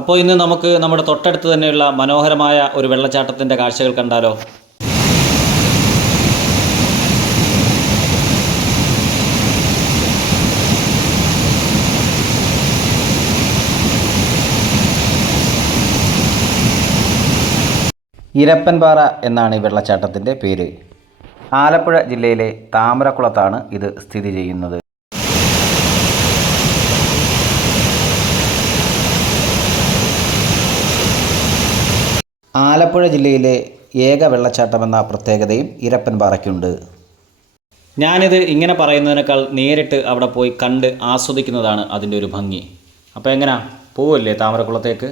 അപ്പോൾ ഇന്ന് നമുക്ക് നമ്മുടെ തൊട്ടടുത്ത് തന്നെയുള്ള മനോഹരമായ ഒരു വെള്ളച്ചാട്ടത്തിന്റെ കാഴ്ചകൾ കണ്ടാലോ? ഇരപ്പൻപാറ എന്നാണ് ഈ വെള്ളച്ചാട്ടത്തിന്റെ പേര്. ആലപ്പുഴ ജില്ലയിലെ താമരക്കുളത്താണ് ഇത് സ്ഥിതി ചെയ്യുന്നത്. ആലപ്പുഴ ജില്ലയിലെ ഏക വെള്ളച്ചാട്ടമെന്ന പ്രത്യേകതയും ഇരപ്പൻപാറയ്ക്കുണ്ട് ഞാനിത് ഇങ്ങനെ പറയുന്നതിനേക്കാൾ നേരിട്ട് അവിടെ പോയി കണ്ട് ആസ്വദിക്കുന്നതാണ് അതിന്റെ ഒരു ഭംഗി. അപ്പോൾ എങ്ങനെയാ പോവല്ലേ താമരക്കുളത്തേക്ക്?